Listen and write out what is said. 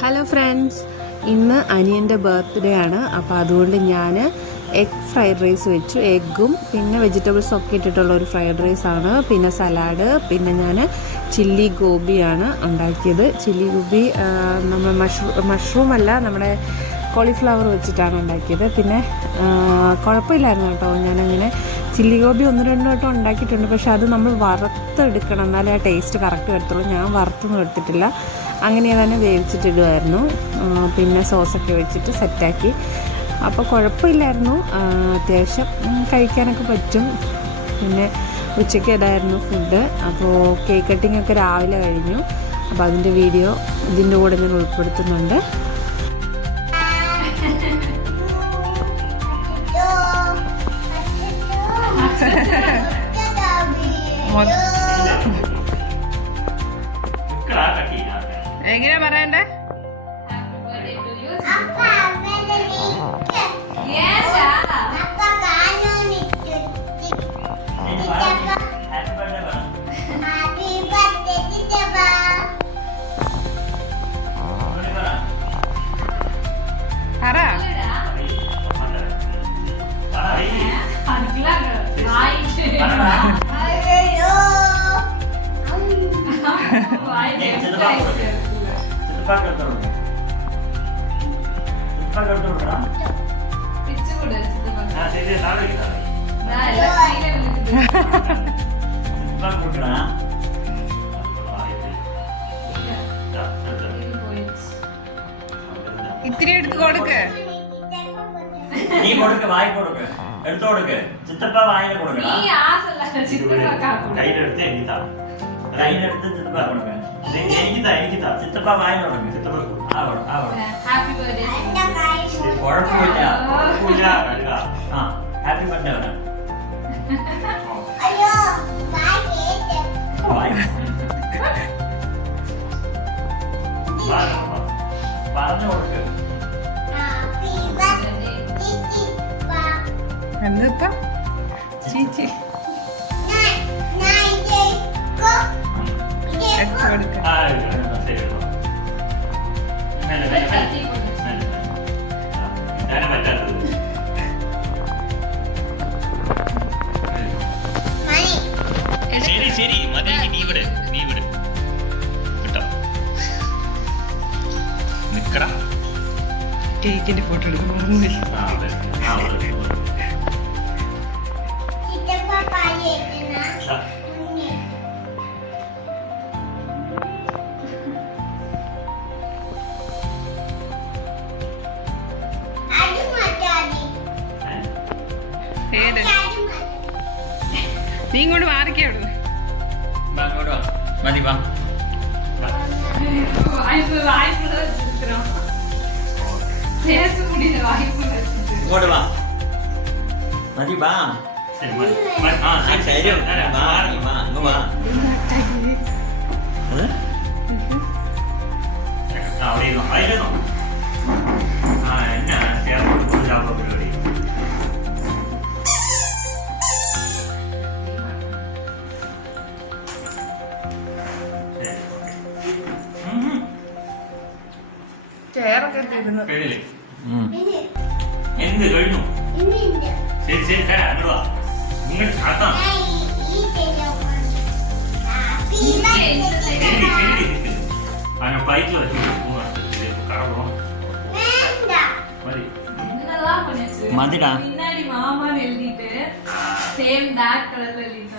Hello friends, ഇന്ന് അനിയൻ്റെ birthday ആണ്. അപ്പോൾ അതുകൊണ്ട് ഞാൻ എഗ് ഫ്രൈഡ് റൈസ് വെച്ചു. എഗ്ഗും പിന്നെ വെജിറ്റബിൾസും ഒക്കെ ഇട്ടിട്ടുള്ള ഒരു ഫ്രൈഡ് റൈസാണ്. പിന്നെ സലാഡ്, പിന്നെ ഞാൻ ചില്ലി ഗോബിയാണ് ഉണ്ടാക്കിയത്. ചില്ലി ഗോബി നമ്മൾ മഷ്റൂം അല്ല, നമ്മുടെ കോളിഫ്ലവർ വെച്ചിട്ടാണ് ഉണ്ടാക്കിയത്. പിന്നെ കുഴപ്പമില്ലായിരുന്നു കേട്ടോ. ഞാനങ്ങനെ ചില്ലി ഗോബി 1-2 വട്ടം ഉണ്ടാക്കിയിട്ടുണ്ട്. പക്ഷെ അത് നമ്മൾ വറുത്തെടുക്കണം, എന്നാലേ ആ ടേസ്റ്റ് കറക്റ്റ് വരത്തുള്ളൂ. ഞാൻ വറുത്തൊന്നും എടുത്തിട്ടില്ല, അങ്ങനെ തന്നെ വേവിച്ചിട്ടിടുമായിരുന്നു. പിന്നെ സോസൊക്കെ വെച്ചിട്ട് സെറ്റാക്കി. അപ്പോൾ കുഴപ്പമില്ലായിരുന്നു, അത്യാവശ്യം കഴിക്കാനൊക്കെ പറ്റും. പിന്നെ ഉച്ചയ്ക്ക് ഇതായിരുന്നു ഫുഡ്. അപ്പോൾ കേക്ക് കട്ടിംഗ് ഒക്കെ രാവിലെ കഴിഞ്ഞു. അപ്പോൾ അതിൻ്റെ വീഡിയോ ഇതിൻ്റെ കൂടെ ഞാൻ ഉൾപ്പെടുത്തുന്നുണ്ട്. എങ്ങനെയാ പറയണ്ടേ? ഇത്തിരി എടുത്ത് കൊടുക്ക്. നീ കൊടുക്ക്, വായി കൊടുക്ക്, എടുത്തു കൊടുക്ക്. ചിത്തപ്പ വായിന് കൊടുക്കണ. കയ്യിലെടുത്ത് എനിക്കാ, കയ്യിലെടുത്ത് ചിത്തപ്പ കൊടുക്ക. എനിക്കിതാ ചിത്തപ്പ വായിന് കൊടുക്ക്. ചിത്തപ്പ കുഴപ്പമില്ല, കുഴപ്പമില്ല. ആ ഹാപ്പി ബർത്ത്ഡേ പറയാം. പറഞ്ഞു കൊടുക്ക്. എന്താ ചീച്ചി ശരി ശരി മതി. നീ ഇവിടെ കേട്ടോ, നിക്കടാ. കേക്കിന്റെ ഫോട്ടോ എടുക്കുന്നു. നീ ഇങ്ങോട്ട് മാറിക്കേ അവിടുന്ന്. മതി, വാ. ഇങ്ങോട്ട് വാ, മതി, വാ. ചെയറൊക്കെ തീരുന്നു. എന്ത് കഴിഞ്ഞു? ശരി ശരി, അങ്ങോട്ട് വാ. നിങ്ങൾ നടത്താം. ഫ്ലൈറ്റിൽ മതിടാ. பின்னாடி மாமான்னு எழுதிட்டு சேம் டார்க் கலர்ல எழுதிட்டு